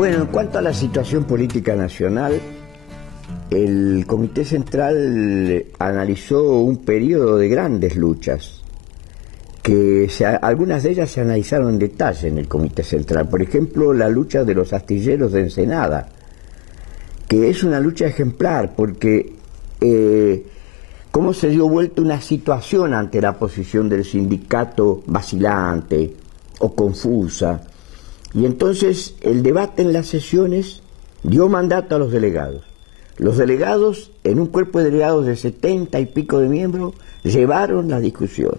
Bueno, en cuanto a la situación política nacional, el Comité Central analizó un periodo de grandes luchas, algunas de ellas se analizaron en detalle en el Comité Central. Por ejemplo, la lucha de los astilleros de Ensenada, que es una lucha ejemplar, porque cómo se dio vuelta una situación ante la posición del sindicato vacilante o confusa. Y entonces el debate en las sesiones dio mandato a los delegados. Los delegados, en un cuerpo de delegados de 70 y pico de miembros, llevaron la discusión,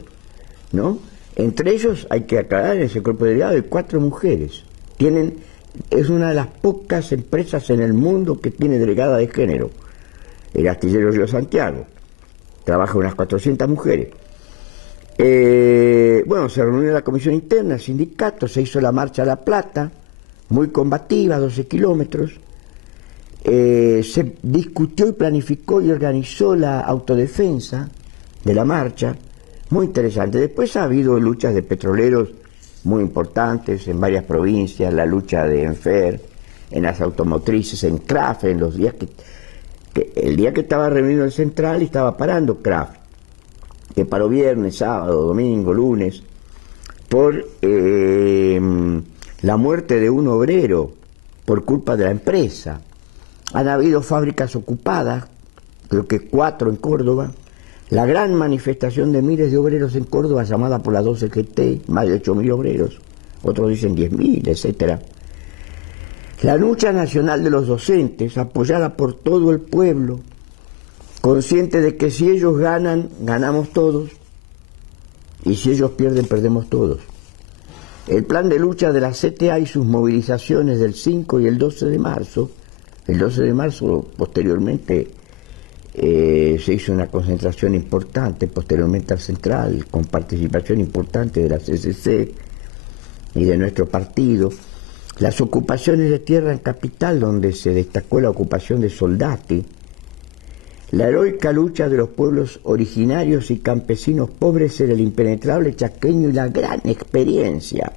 ¿no? Entre ellos, hay que aclarar, en ese cuerpo de delegados hay 4 mujeres. Es una de las pocas empresas en el mundo que tiene delegada de género. El astillero Río Santiago trabaja unas 400 mujeres. Bueno, se reunió la comisión interna, el sindicato, se hizo la marcha a La Plata, muy combativa, 12 kilómetros. Se discutió y planificó y organizó la autodefensa de la marcha, muy interesante. Después ha habido luchas de petroleros muy importantes en varias provincias, la lucha de Enfer, en las automotrices, en Kraft, en los días el día que estaba reunido el central estaba parando Kraft, que paró viernes, sábado, domingo, lunes, por la muerte de un obrero por culpa de la empresa. Han habido fábricas ocupadas, creo que 4 en Córdoba, la gran manifestación de miles de obreros en Córdoba llamada por la 12GT, más de 8.000 obreros, otros dicen 10.000, etcétera. La lucha nacional de los docentes, apoyada por todo el pueblo, consciente de que si ellos ganan, ganamos todos, y si ellos pierden, perdemos todos. El plan de lucha de la CTA y sus movilizaciones del 5 y el 12 de marzo, el 12 de marzo posteriormente se hizo una concentración importante, posteriormente al central, con participación importante de la CCC y de nuestro partido. Las ocupaciones de tierra en Capital, donde se destacó la ocupación de Soldati, la heroica lucha de los pueblos originarios y campesinos pobres en el impenetrable chaqueño y la gran experiencia.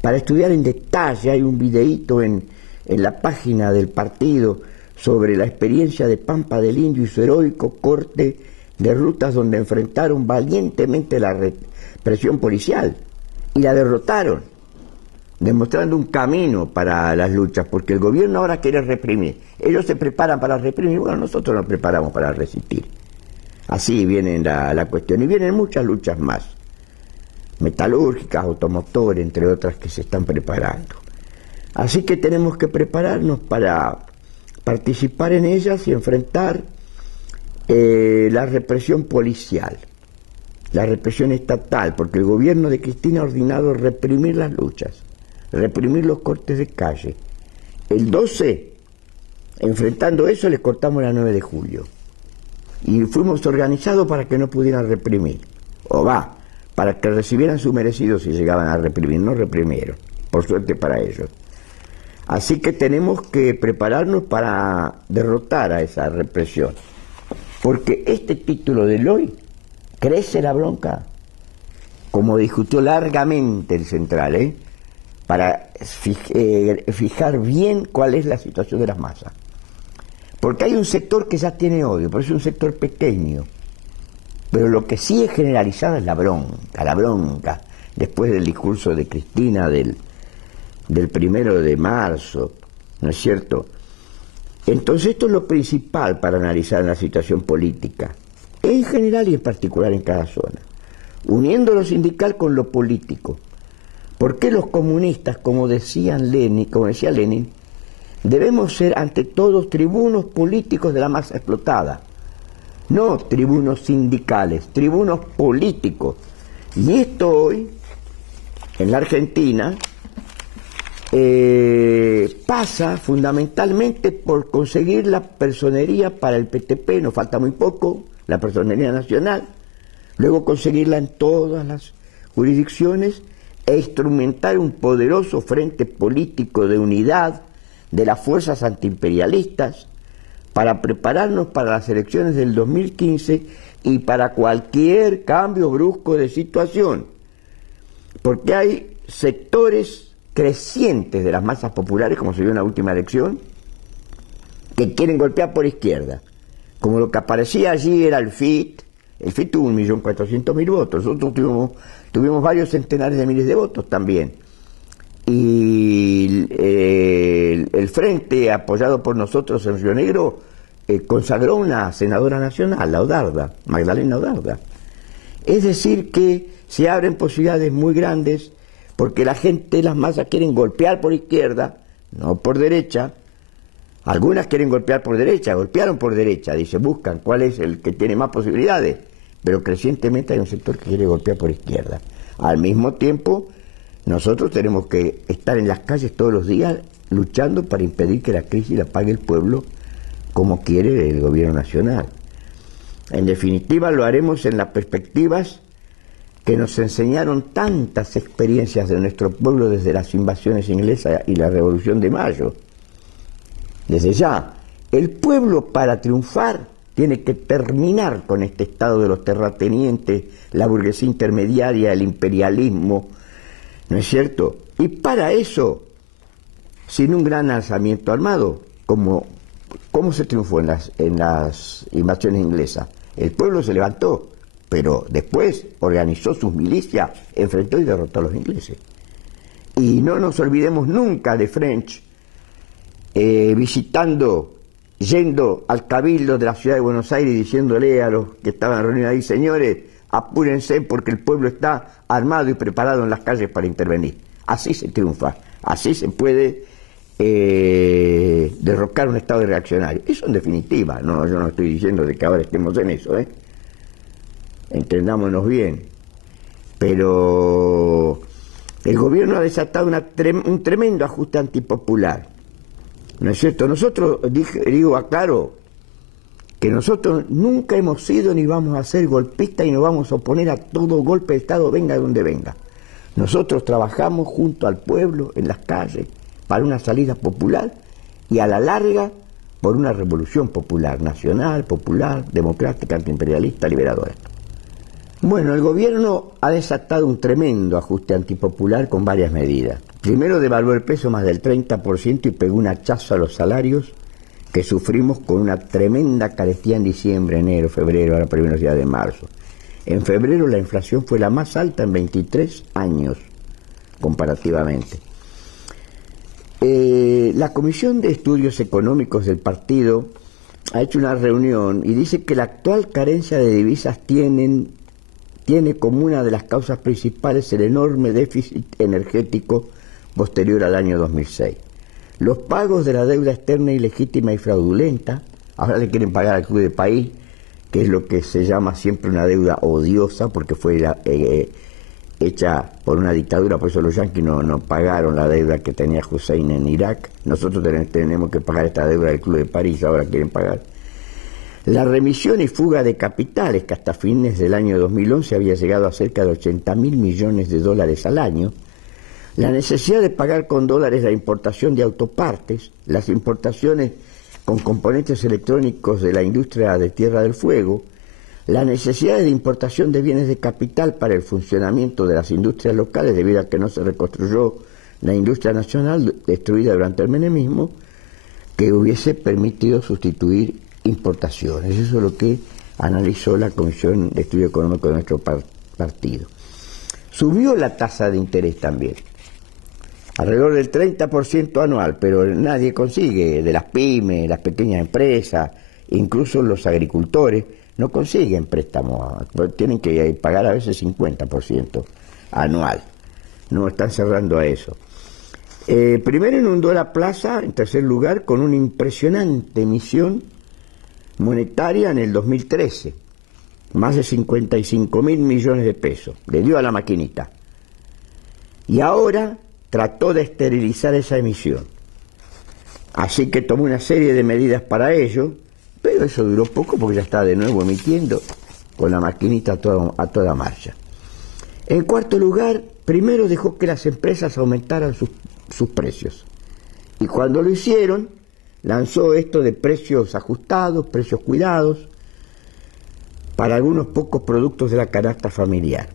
Para estudiar en detalle hay un videíto en la página del partido sobre la experiencia de Pampa del Indio y su heroico corte de rutas donde enfrentaron valientemente la represión policial y la derrotaron, demostrando un camino para las luchas, porque el gobierno ahora quiere reprimir. Ellos se preparan para reprimir, bueno, nosotros nos preparamos para resistir. Así viene la cuestión, y vienen muchas luchas más, metalúrgicas, automotor, entre otras que se están preparando. Así que tenemos que prepararnos para participar en ellas y enfrentar la represión policial, la represión estatal, porque el gobierno de Cristina ha ordenado reprimir las luchas, reprimir los cortes de calle. El 12, enfrentando eso, le cortamos la 9 de julio. Y fuimos organizados para que no pudieran reprimir. Para que recibieran su merecido si llegaban a reprimir. No reprimieron, por suerte para ellos. Así que tenemos que prepararnos para derrotar a esa represión. Porque este título del hoy, crece la bronca, como discutió largamente el central, para fijar bien cuál es la situación de las masas. Porque hay un sector que ya tiene odio, pero es un sector pequeño. Pero lo que sí es generalizado es la bronca, después del discurso de Cristina del 1 de marzo, ¿no es cierto? Entonces esto es lo principal para analizar la situación política, en general y en particular en cada zona, uniendo lo sindical con lo político. ¿Por qué los comunistas, como decía Lenin, debemos ser ante todos tribunos políticos de la masa explotada? No tribunos sindicales, tribunos políticos. Y esto hoy, en la Argentina, pasa fundamentalmente por conseguir la personería para el PTP, nos falta muy poco, la personería nacional, luego conseguirla en todas las jurisdicciones e instrumentar un poderoso frente político de unidad de las fuerzas antiimperialistas para prepararnos para las elecciones del 2015 y para cualquier cambio brusco de situación, porque hay sectores crecientes de las masas populares, como se vio en la última elección, que quieren golpear por izquierda. Como lo que aparecía allí era el FIT tuvo 1.400.000 votos, nosotros tuvimos varios centenares de miles de votos también. Y el Frente, apoyado por nosotros en Río Negro, consagró una senadora nacional, la Odarda, Magdalena Odarda. Es decir que se abren posibilidades muy grandes porque la gente, las masas quieren golpear por izquierda, no por derecha. Algunas quieren golpear por derecha, golpearon por derecha, dice, buscan cuál es el que tiene más posibilidades, pero crecientemente hay un sector que quiere golpear por izquierda. Al mismo tiempo, nosotros tenemos que estar en las calles todos los días luchando para impedir que la crisis la pague el pueblo como quiere el gobierno nacional. En definitiva, lo haremos en las perspectivas que nos enseñaron tantas experiencias de nuestro pueblo desde las invasiones inglesas y la Revolución de Mayo. Desde ya, el pueblo para triunfar tiene que terminar con este estado de los terratenientes, la burguesía intermediaria, el imperialismo, ¿no es cierto? Y para eso, sin un gran alzamiento armado, ¿cómo se triunfó en las invasiones inglesas? El pueblo se levantó, pero después organizó sus milicias, enfrentó y derrotó a los ingleses. Y no nos olvidemos nunca de French, yendo al cabildo de la ciudad de Buenos Aires y diciéndole a los que estaban reunidos ahí, señores, apúrense porque el pueblo está armado y preparado en las calles para intervenir. Así se triunfa, así se puede derrocar un estado reaccionario. Eso en definitiva, no, yo no estoy diciendo de que ahora estemos en eso, entendámonos bien, pero el gobierno ha desatado un tremendo ajuste antipopular, ¿no es cierto? Nosotros, aclaro, que nosotros nunca hemos sido ni vamos a ser golpistas y nos vamos a oponer a todo golpe de Estado, venga de donde venga. Nosotros trabajamos junto al pueblo en las calles para una salida popular y a la larga por una revolución popular, nacional, popular, democrática, antiimperialista, liberadora. Bueno, el gobierno ha desatado un tremendo ajuste antipopular con varias medidas. Primero devaluó el peso más del 30% y pegó un hachazo a los salarios que sufrimos con una tremenda carestía en diciembre, enero, febrero, ahora primeros días de marzo. En febrero la inflación fue la más alta en 23 años, comparativamente. La Comisión de Estudios Económicos del partido ha hecho una reunión y dice que la actual carencia de divisas tiene como una de las causas principales el enorme déficit energético posterior al año 2006. Los pagos de la deuda externa ilegítima y fraudulenta, ahora le quieren pagar al Club de País, que es lo que se llama siempre una deuda odiosa, porque fue hecha por una dictadura, por eso los yanquis no pagaron la deuda que tenía Hussein en Irak. Nosotros tenemos que pagar esta deuda del Club de París, ahora quieren pagar. La remisión y fuga de capitales, que hasta fines del año 2011 había llegado a cerca de 80.000 millones de dólares al año. La necesidad de pagar con dólares la importación de autopartes, las importaciones con componentes electrónicos de la industria de Tierra del Fuego, la necesidad de importación de bienes de capital para el funcionamiento de las industrias locales debido a que no se reconstruyó la industria nacional destruida durante el menemismo, que hubiese permitido sustituir importaciones. Eso es lo que analizó la Comisión de Estudio Económico de nuestro partido. Subió la tasa de interés también, alrededor del 30% anual, pero nadie consigue, de las pymes, las pequeñas empresas, incluso los agricultores, no consiguen préstamos, tienen que pagar a veces 50% anual, no están cerrando a eso. Primero inundó la plaza, en tercer lugar, con una impresionante emisión monetaria en el 2013, más de 55.000 millones de pesos, le dio a la maquinita. Y ahora trató de esterilizar esa emisión. Así que tomó una serie de medidas para ello, pero eso duró poco porque ya está de nuevo emitiendo con la maquinita a toda marcha. En cuarto lugar, primero dejó que las empresas aumentaran sus precios. Y cuando lo hicieron, lanzó esto de precios ajustados, precios cuidados, para algunos pocos productos de la canasta familiar.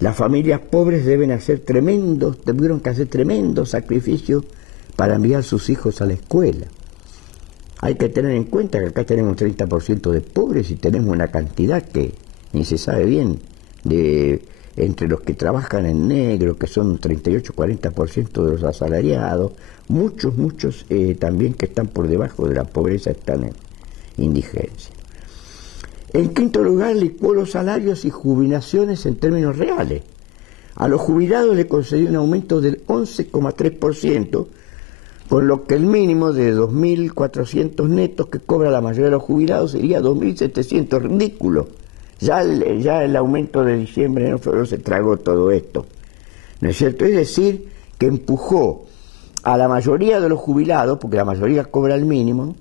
Las familias pobres tuvieron que hacer tremendos sacrificios para enviar a sus hijos a la escuela. Hay que tener en cuenta que acá tenemos un 30% de pobres y tenemos una cantidad que ni se sabe bien entre los que trabajan en negro, que son un 38-40% de los asalariados, muchos también que están por debajo de la pobreza están en indigencia. En quinto lugar, licuó los salarios y jubilaciones en términos reales. A los jubilados le concedió un aumento del 11,3%, con lo que el mínimo de 2.400 netos que cobra la mayoría de los jubilados sería 2.700, ridículo. Ya el aumento de diciembre, enero, febrero se tragó todo esto, ¿no es cierto? Es decir, que empujó a la mayoría de los jubilados, porque la mayoría cobra el mínimo,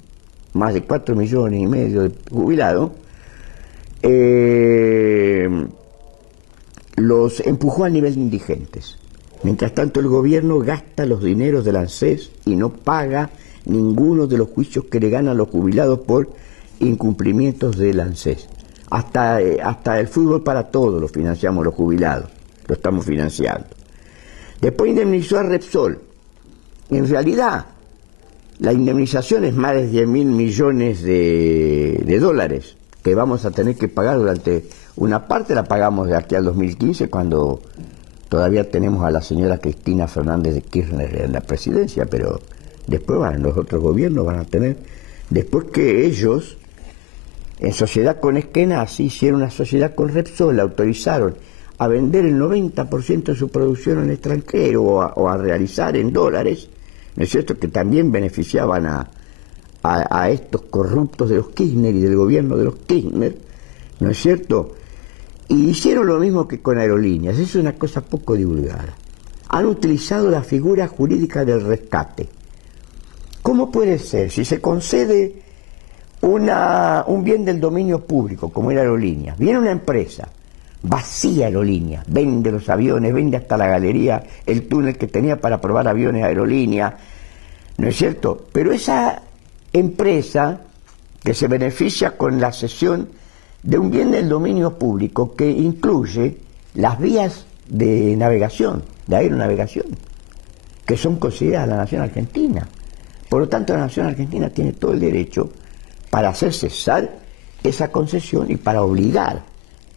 más de 4,5 millones de jubilados, los empujó a nivel de indigentes. Mientras tanto, el gobierno gasta los dineros del ANSES y no paga ninguno de los juicios que le ganan los jubilados por incumplimientos del ANSES. Hasta el fútbol para todos lo financiamos los jubilados, lo estamos financiando. Después indemnizó a Repsol. En realidad, la indemnización es más de 10.000 millones de dólares que vamos a tener que pagar durante una parte. La pagamos de aquí al 2015, cuando todavía tenemos a la señora Cristina Fernández de Kirchner en la presidencia, pero después los otros gobiernos van a tener, después que ellos, en sociedad con Eskenazi, hicieron una sociedad con Repsol, la autorizaron a vender el 90% de su producción en el extranjero o a realizar en dólares, ¿no es cierto?, que también beneficiaban a estos corruptos de los Kirchner y del gobierno de los Kirchner, ¿no es cierto? Y hicieron lo mismo que con aerolíneas. Eso es una cosa poco divulgada. Han utilizado la figura jurídica del rescate. ¿Cómo puede ser? Si se concede un bien del dominio público, como era aerolíneas, viene una empresa, vacía aerolíneas, vende los aviones, vende hasta la galería, el túnel que tenía para probar aviones aerolíneas, ¿no es cierto? Pero esa empresa que se beneficia con la cesión de un bien del dominio público que incluye las vías de navegación, de aeronavegación, que son consideradas la nación argentina. Por lo tanto, la nación argentina tiene todo el derecho para hacer cesar esa concesión y para obligar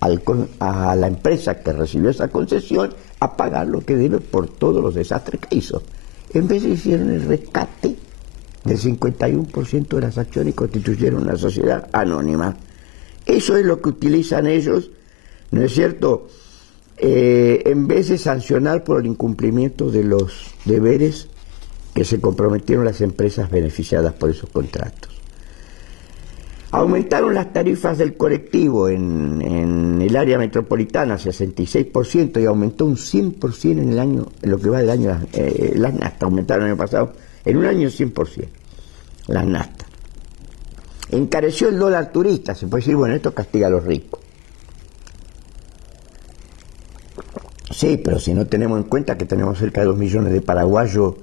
a la empresa que recibió esa concesión a pagar lo que debe por todos los desastres que hizo. En vez de hicieron el rescate del 51% de las acciones y constituyeron una sociedad anónima. Eso es lo que utilizan ellos, ¿no es cierto?, en vez de sancionar por el incumplimiento de los deberes que se comprometieron las empresas beneficiadas por esos contratos. Aumentaron las tarifas del colectivo en el área metropolitana 66% y aumentó un 100% en lo que va del año. Las NASTA aumentaron el año pasado en un año 100%, las NASTA. Encareció el dólar turista. Se puede decir, bueno, esto castiga a los ricos. Sí, pero si no tenemos en cuenta que tenemos cerca de 2 millones de paraguayos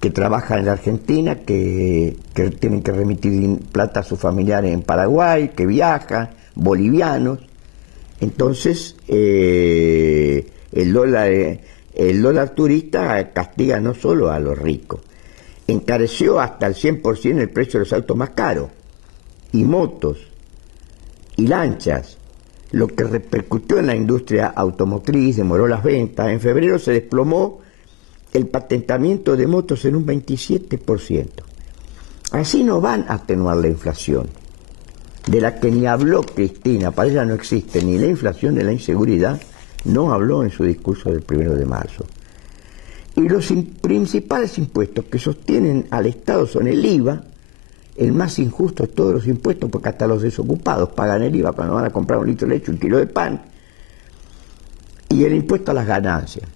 que trabajan en la Argentina, que tienen que remitir plata a sus familiares en Paraguay, que viajan, bolivianos. Entonces, el dólar turista castiga no solo a los ricos, encareció hasta el 100% el precio de los autos más caros, y motos, y lanchas, lo que repercutió en la industria automotriz, demoró las ventas. En febrero se desplomó el patentamiento de motos en un 27%. Así no van a atenuar la inflación, de la que ni habló Cristina. Para ella no existe ni la inflación ni la inseguridad, no habló en su discurso del 1 de marzo. Y los principales impuestos que sostienen al Estado son el IVA, el más injusto de todos los impuestos, porque hasta los desocupados pagan el IVA cuando van a comprar un litro de leche, un kilo de pan, y el impuesto a las ganancias,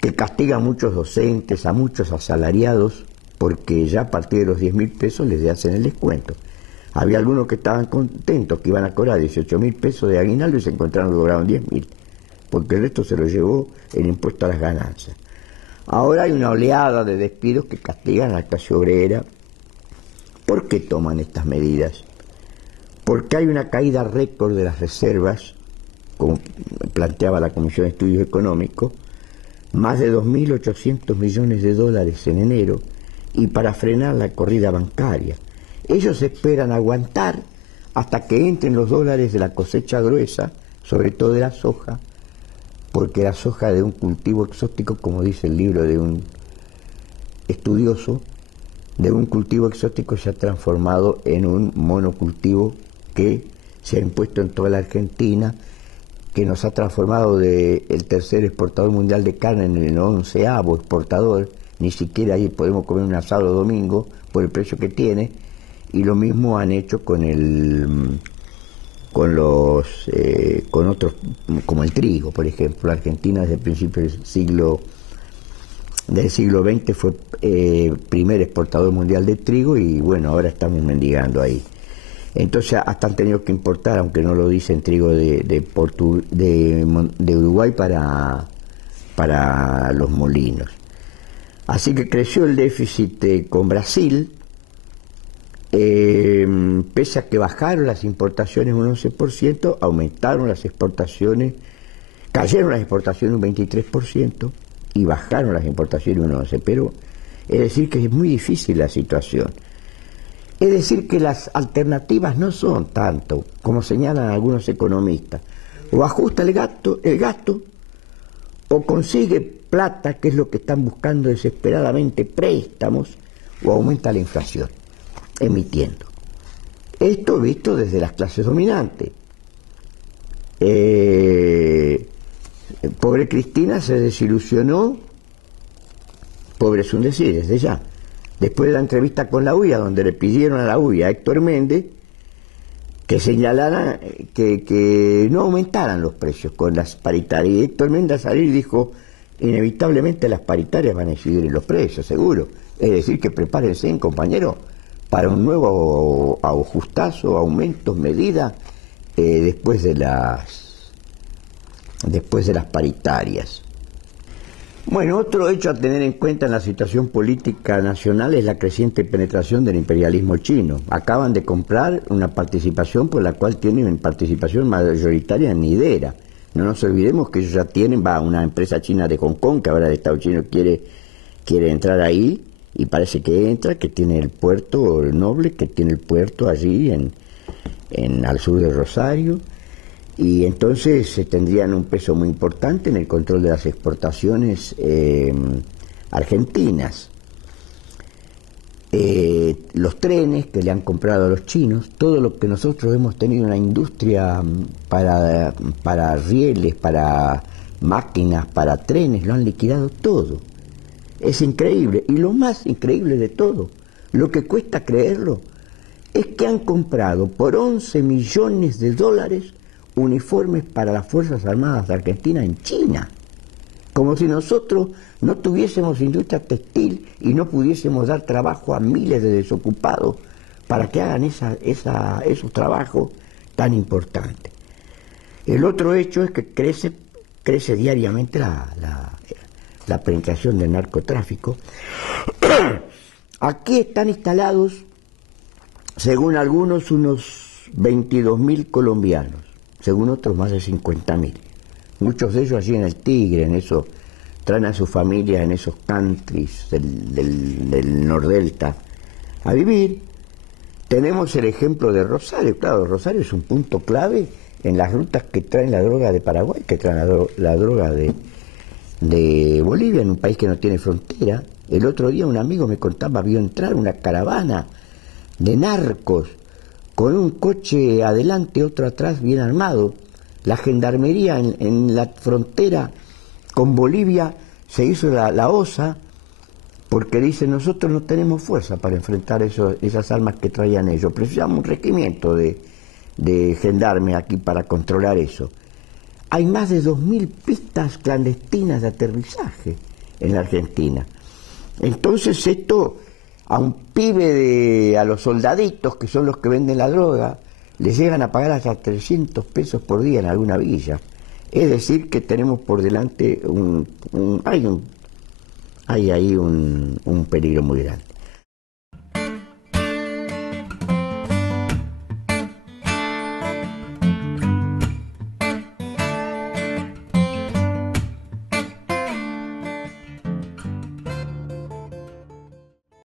que castiga a muchos docentes, a muchos asalariados, porque ya a partir de los 10.000 pesos les hacen el descuento. Había algunos que estaban contentos que iban a cobrar 18.000 pesos de aguinaldo y se encontraron que cobraron 10.000, porque el resto se lo llevó el impuesto a las ganancias. Ahora hay una oleada de despidos que castigan a la clase obrera. ¿Por qué toman estas medidas? Porque hay una caída récord de las reservas como planteaba la Comisión de Estudios Económicos, más de 2.800 millones de dólares en enero, y para frenar la corrida bancaria. Ellos esperan aguantar hasta que entren los dólares de la cosecha gruesa, sobre todo de la soja, porque la soja de un cultivo exótico, como dice el libro de un estudioso, de un cultivo exótico se ha transformado en un monocultivo que se ha impuesto en toda la Argentina, que nos ha transformado del tercer exportador mundial de carne en el 11º exportador. Ni siquiera ahí podemos comer un asado domingo por el precio que tiene, y lo mismo han hecho con otros, como el trigo, por ejemplo. La Argentina desde el principio del siglo XX fue primer exportador mundial de trigo, y bueno, ahora estamos mendigando ahí. Entonces hasta han tenido que importar, aunque no lo dicen, trigo de Uruguay para los molinos. Así que creció el déficit con Brasil, pese a que bajaron las importaciones un 11%, aumentaron las exportaciones, cayeron las exportaciones un 23% y bajaron las importaciones un 11%, pero es decir que es muy difícil la situación. Es decir que las alternativas no son tanto, como señalan algunos economistas, o ajusta el gasto, o consigue plata, que es lo que están buscando desesperadamente, préstamos, o aumenta la inflación, emitiendo. Esto visto desde las clases dominantes. Pobre Cristina se desilusionó, pobre es un decir, desde ya. Después de la entrevista con la UIA, donde le pidieron a la UIA, a Héctor Méndez, que señalara que no aumentaran los precios con las paritarias. Y Héctor Méndez salió y dijo, inevitablemente las paritarias van a incidir en los precios, seguro. Es decir, que prepárense, compañeros, para un nuevo ajustazo, aumentos, medidas, después de las paritarias. Bueno, otro hecho a tener en cuenta en la situación política nacional es la creciente penetración del imperialismo chino. Acaban de comprar una participación por la cual tienen participación mayoritaria en Nidera. No nos olvidemos que ellos ya tienen, una empresa china de Hong Kong, que ahora el Estado chino quiere entrar ahí, y parece que entra, que tiene el puerto, el Noble, que tiene el puerto allí al sur de Rosario. Y entonces tendrían un peso muy importante en el control de las exportaciones argentinas. Los trenes que le han comprado a los chinos, todo lo que nosotros hemos tenido en la industria para rieles, para máquinas, para trenes, lo han liquidado todo. Es increíble. Y lo más increíble de todo, lo que cuesta creerlo, es que han comprado por 11 millones de dólares uniformes para las Fuerzas Armadas de Argentina en China, como si nosotros no tuviésemos industria textil y no pudiésemos dar trabajo a miles de desocupados para que hagan esos trabajos tan importantes. El otro hecho es que crece diariamente la penetración del narcotráfico. Aquí están instalados, según algunos, unos 22.000 colombianos, según otros más de 50.000. Muchos de ellos allí en el Tigre, en eso, traen a sus familias en esos countries del Nordelta a vivir. Tenemos el ejemplo de Rosario. Claro, Rosario es un punto clave en las rutas que traen la droga de Paraguay, que traen la droga de Bolivia, en un país que no tiene frontera. El otro día un amigo me contaba, vio entrar una caravana de narcos con un coche adelante, otro atrás, bien armado. La gendarmería en la frontera con Bolivia se hizo la osa, porque dice, nosotros no tenemos fuerza para enfrentar esas armas que traían ellos, precisamos un regimiento de gendarmes aquí para controlar eso. Hay más de 2.000 pistas clandestinas de aterrizaje en la Argentina. Entonces esto, a un pibe, a los soldaditos, que son los que venden la droga, les llegan a pagar hasta 300 pesos por día en alguna villa. Es decir, que tenemos por delante hay ahí un peligro muy grande.